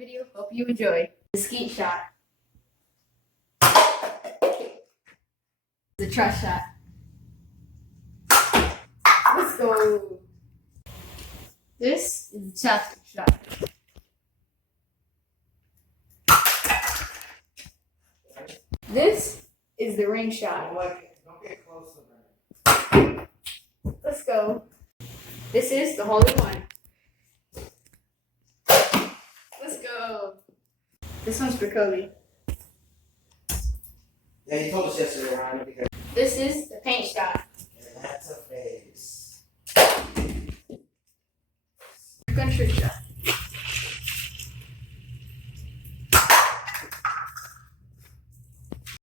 video. Hope you enjoy. The skeet shot. The trust shot. Let's go. This is the chopstick shot. This is the ring shot. Don't get close to them. Let's go. This is the holy one. Let's go. This one's for Kobe. Yeah, you told us yesterday, Ryan, because This is the paint shot. that's a face. Country shot.